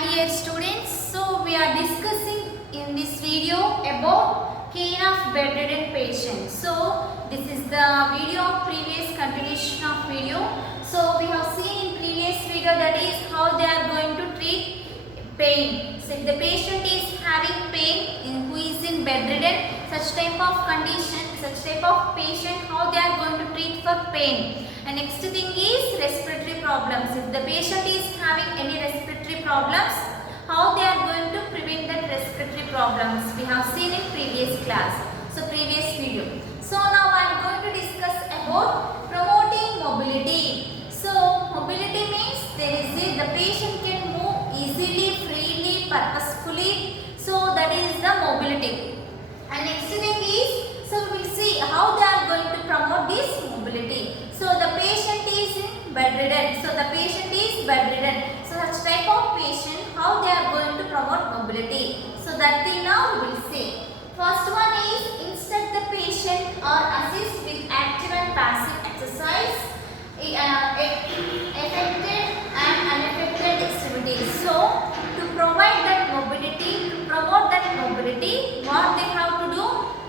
dear students, so we are discussing in this video about care of bedridden patients. So this is the video of previous continuation of video. So we have seen in previous video, that is how they are going to treat pain. So if the patient is having pain who is in bedridden, such type of condition, such type of patient, how they are going to treat for pain. And next thing is respiratory problems. If the patient is having any respiratory problems, how they are going to prevent that respiratory problems. We have seen in previous class. So previous video. So now I am going to discuss about promoting mobility. So mobility means the patient can move easily, freely, purposefully. So that is the mobility. And next thing is, so we will see how they are going to promote this mobility. So the patient is bedridden. So the patient is bedridden. So such type of patient, how they are going to promote mobility. So that thing now we will see. First one is instruct the patient or assist with active and passive exercise, affected and unaffected extremities. So to provide that mobility, to promote that mobility, what they have to do?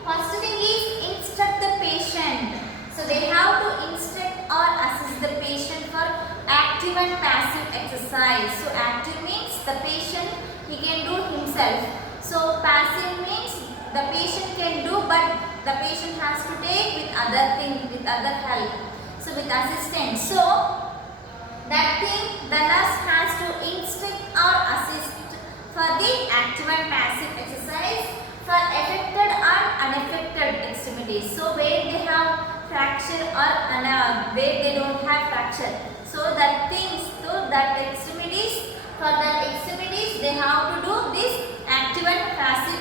First thing is instruct the patient. So they have to instruct or assist the patient for active and passive exercise. So active means the patient he can do himself. So passive means the patient can do, but the patient has to take with other thing, with other help. So with assistance. So that thing the nurse has to instruct or assist for the active and passive exercise for affected and unaffected extremities. So where they have fracture or where they don't have fracture. So that things, so that extremities, for that extremities they have to do this active and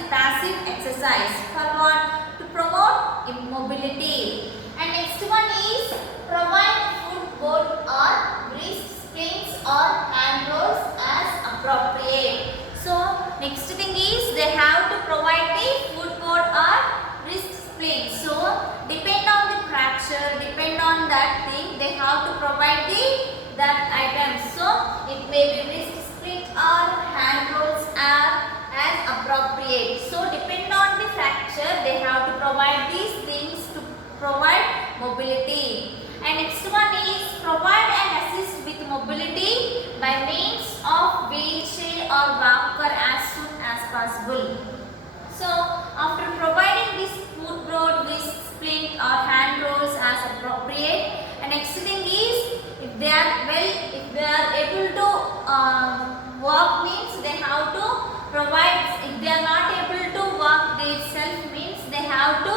passive exercise. For what? To promote mobility. And next one is provide footboard or wrist springs or hand rolls as appropriate. So next thing is they have to provide the footboard or wrist spring. So depend on the fracture, depend on that thing, they have to provide that item. So it may be wrist spring or hand rolls are as appropriate. So depend on the fracture, they have to provide these things to provide mobility. And next one is provide and assist with mobility by means of wheelchair or walker as soon as possible. So after providing this footboard, wrist splint or hand rolls as appropriate, and next thing is if they are able to walk, means they have to provide. If they are not able to walk themselves, means they have to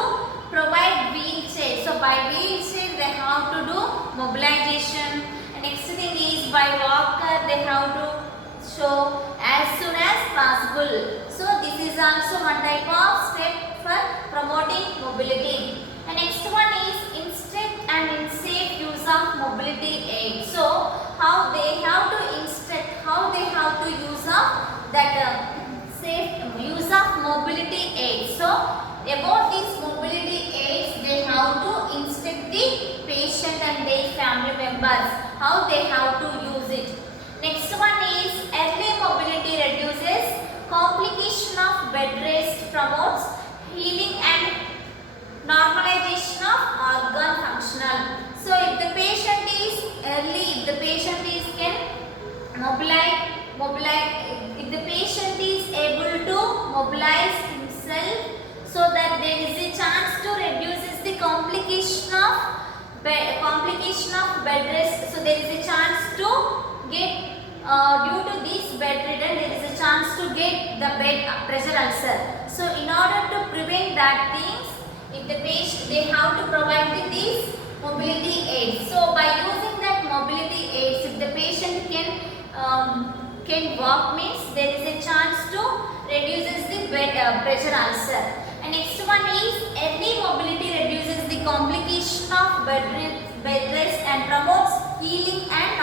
provide wheelchair. So by wheelchair they have to do mobilization. And next thing is by walker they have to show as soon as possible. So this is also one type of step for promoting mobility. And next one is instruct and safe use of mobility aid. So how they have to instruct, how they have to use of that safe use of mobility aid. So about these mobility aids, they have to instruct the patient and their family members how they have to use it. Next one is early mobility reduces complication of bed rest, promotes healing and normalization of organ functional. So if the patient is early, if the patient is can mobilize, if the patient is able to mobilize himself, so that there is a chance to reduces the complication of bed rest. So there is a chance to get due to this bedridden, there is a chance to get the bed pressure ulcer. So in order to prevent that things, if the patient, they have to provide these mobility aids. So by using that mobility aids, if the patient can walk, means there is a chance to reduces the bed pressure ulcer. And next one is early mobility reduces the complication of bed rest and promotes healing and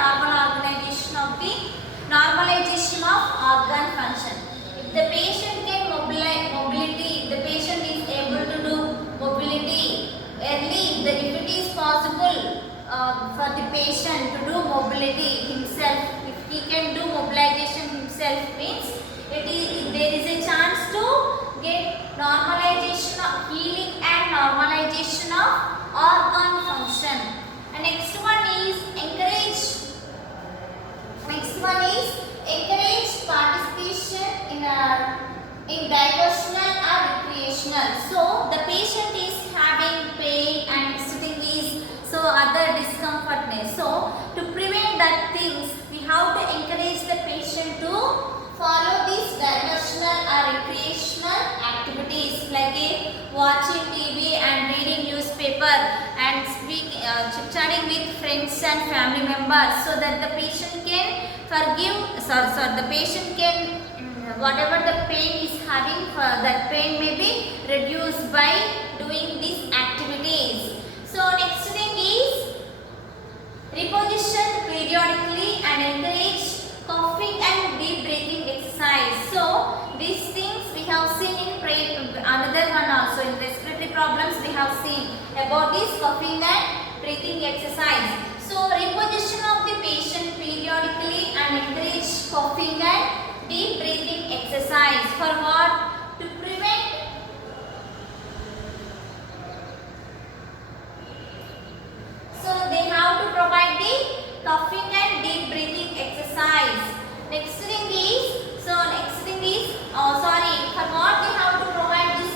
normalization of organ function. If the patient can mobility, if the patient is able to do mobility early, if it is possible for the patient to do mobility himself, if he can do mobilization himself, himself means there is a chance to get normalization of healing and normalization of organ function. And next one is encourage participation in diversional or recreational. So the patient is having pain and sitting is so other discomfortness. So to prevent that things, we have to encourage the patient to follow these diversional or recreational activities like watching TV and reading newspaper and chit-chatting with friends and family members, so that the patient can the patient can whatever the pain is having, that pain may be reduced by doing these activities. So next thing is reposition periodically and encourage coughing and deep breathing exercise. So these things we have seen in another one also in respiratory problems we have seen about this coughing and breathing exercise. So reposition of the patient periodically and encourage coughing and deep breathing exercise. For what? To prevent they have to provide the coughing and deep breathing exercise. Next thing is for what they have to provide this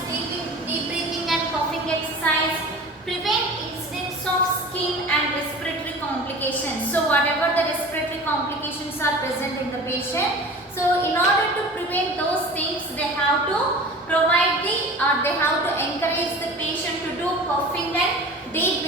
deep breathing and coughing exercise? Prevent incidents of skin and respiratory complications. So whatever the respiratory complications are present in the patient, so in order to prevent those things, they have to provide they have to encourage the patient to do coughing and deep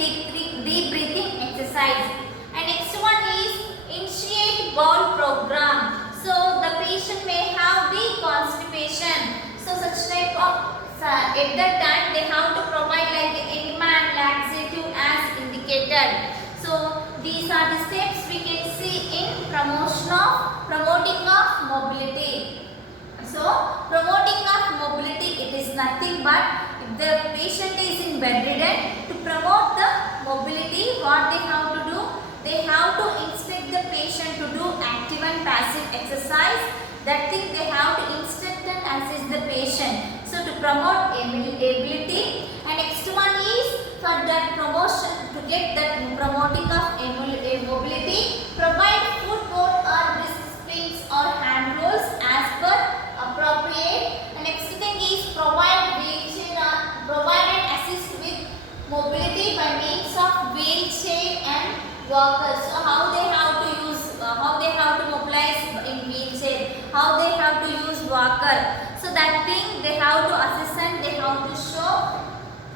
breathing exercise. And next one is initiate bowel program. So the patient may have the constipation. So such type of at that time they have to provide like enema and laxative as indicated. So these are the steps we can see in promoting of mobility. So promoting of mobility, it is nothing but if the patient is in bedridden, to promote the mobility, what they have to do? They have to instruct the patient to do active and passive exercise. That thing they have to instruct and assist the patient. So to promote ability. And next one is for that promotion, to get that promoting of mobility, provide footboard or wrist springs or hand rolls as per appropriate. And next thing is provide and assist with mobility by means of wheelchair and walkers. So how they have to mobilize in wheelchair, how they have to use walker. So that thing they have to assist and they have to show.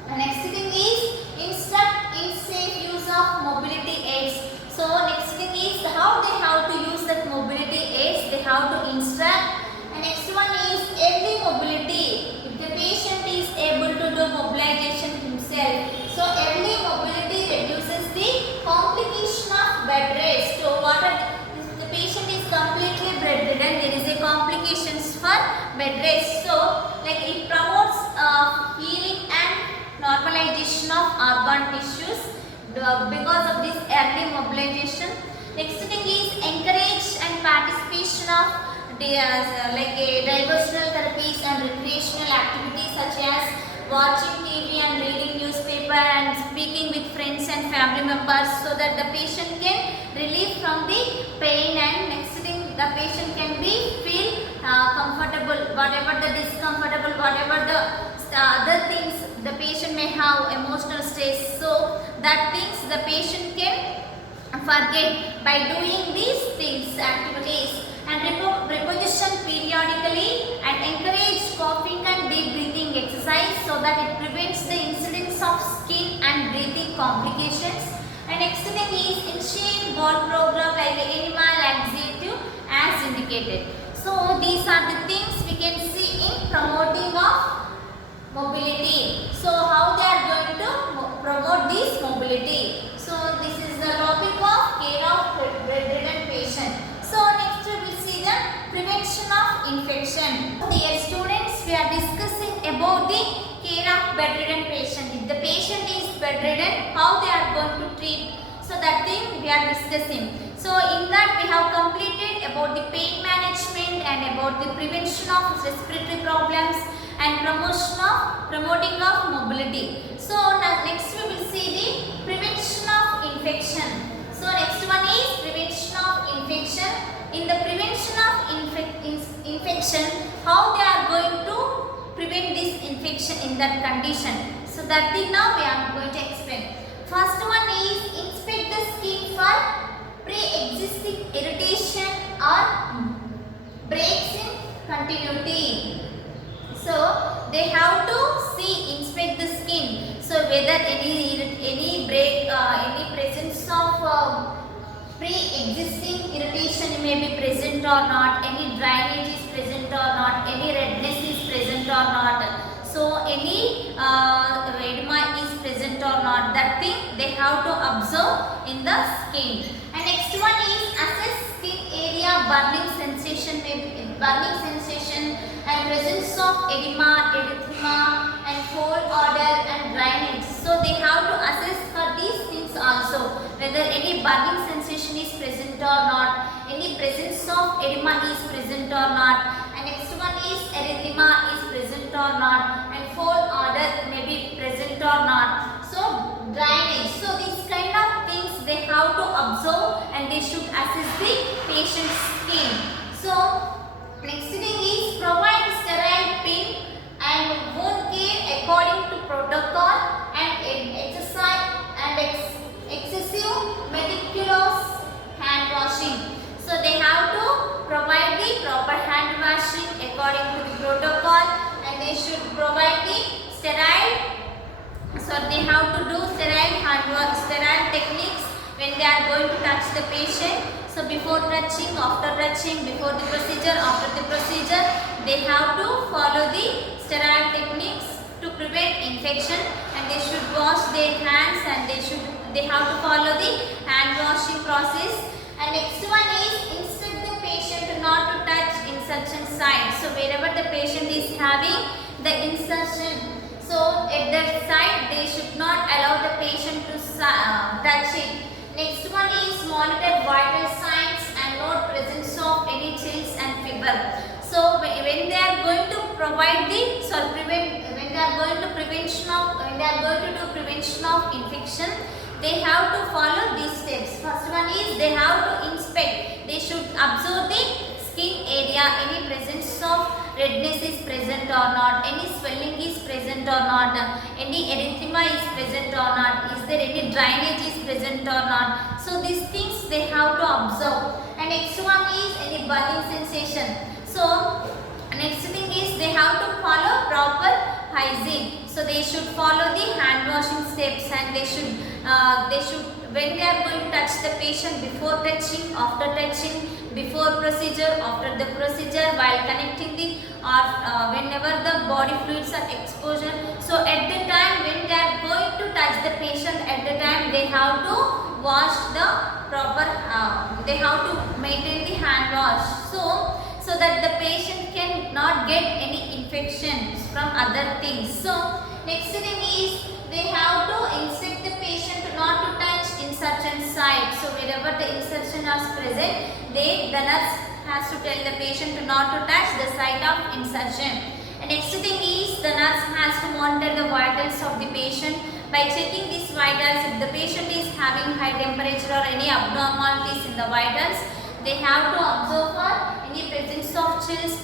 The next thing is instruct in safe use of mobility aids. So next thing is how they have to use that mobility aids, they have to instruct. And next one is early mobility. If the patient is able to do mobilization himself, so early mobility reduces the complication of bed rest. So if the patient is completely bedridden, there is a complications for bed rest. So like it promotes healing and normalization of organ tissues because of this early mobilization. Next thing is encourage and participation of diversional therapies and recreational activities such as watching TV and reading newspaper and speaking with friends and family members, so that the patient can relieve from the pain. And next thing, the patient can feel comfortable, whatever the discomfortable, whatever the other things the patient may have, emotional stress, so that things the patient can forget by doing these things, activities. And reposition periodically and encourage coughing and deep breathing exercise, so that it prevents the incidence of skin and breathing complications. And next thing is initiate bowel program like enema, laxative as indicated. So these are the things we can see in promoting of mobility. So how they are going to promote this mobility. So this is the topic of care of bedridden patient. So next we will see the prevention of infection. Dear students, we are discussing about the care of bedridden patient. If the patient is bedridden, how they are going to treat, so that thing we are discussing. So in that we have completed about the pain management and about the prevention of respiratory problems and promoting of mobility. So now next we will see the prevention of infection. So next one is prevention of infection. In the prevention of infection, how they are going to prevent this infection in that condition. So that thing now we are going to explain. First one is inspect the skin for pre-existing irritation or breaks in continuity. So they have to inspect the skin. So whether any break, any presence of pre-existing irritation may be present or not, any drainage is present or not, any redness is present or not. So any edema is present or not, that thing they have to observe in the skin. And next one is assess skin area burning sensation, burning sensation and presence of edema, erythema and fold odor and drainage. So they have to assess for these things also, whether any burning sensation is present or not, any presence of edema is present or not, and next one is erythema is present or not, and fold odor may be present or not. So drainage. So these kind of things they have to observe and they should assess the patient's skin. So next thing is provide sterile pin and wound care according to protocol and exercise and excessive meticulous hand washing. So they have to provide the proper hand washing according to the protocol and they should provide the sterile. So they have to do sterile techniques when they are going to touch the patient. So before touching, after touching, before the procedure, after the procedure, they have to follow the sterile techniques to prevent infection and they should wash their hands and they have to follow the hand washing process. And next one is instruct the patient not to touch insertion site. So wherever the patient is having the insertion, so at that side they should not allow the patient to touch it. Next one is monitor vital signs and note presence of any chills and fever. So when they are going to provide the when they are going to do prevention of infection, they have to follow these steps. First one is they have to inspect. They should observe the skin area, any presence of redness is present or not, any swelling is present or not, any erythema is present or not, is there any drainage is present or not. So these things they have to observe. And next one is any burning sensation. So next thing is they have to follow proper hygiene. So they should follow the hand washing steps and they should when they are going to touch the patient, before touching, after touching, before procedure, after the procedure, while connecting the whenever the body fluids are exposure. So at the time when they are going to touch the patient, at the time they have to wash the proper, they have to maintain the hand wash. So that the patient can not get any infections from other things. So next thing is they have to instruct the patient not to touch insertion site. So wherever the insertion is present, the nurse has to tell the patient not to touch the site of insertion. And next thing is the nurse has to monitor the vitals of the patient by checking these vitals. If the patient is having high temperature or any abnormalities in the vitals, they have to observe for any presence of chills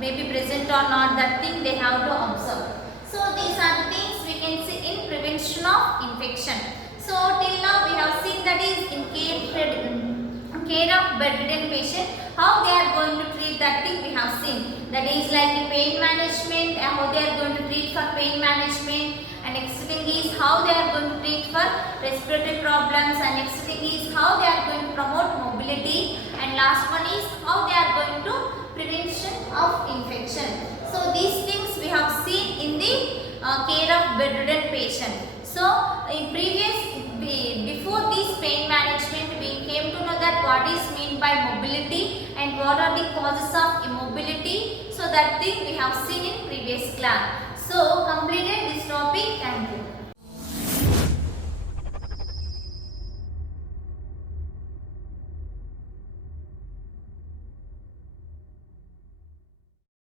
may be present or not, that thing they have to observe. So these are the things we can see in prevention of infection. So till now we have seen that is in care of bedridden patient, how they are going to treat, that thing we have seen. That is like pain management, how they are going to treat for pain management. And next thing is how they are going to treat for respiratory problems, and next thing is how they are going to promote mobility, and last one is how they are going to prevention of infection. So these things we have seen in the care of bedridden patient. So in before this pain management, we came to know that what is meant by mobility and what are the causes of immobility. So that thing we have seen in previous class. So completed this topic. Thank you.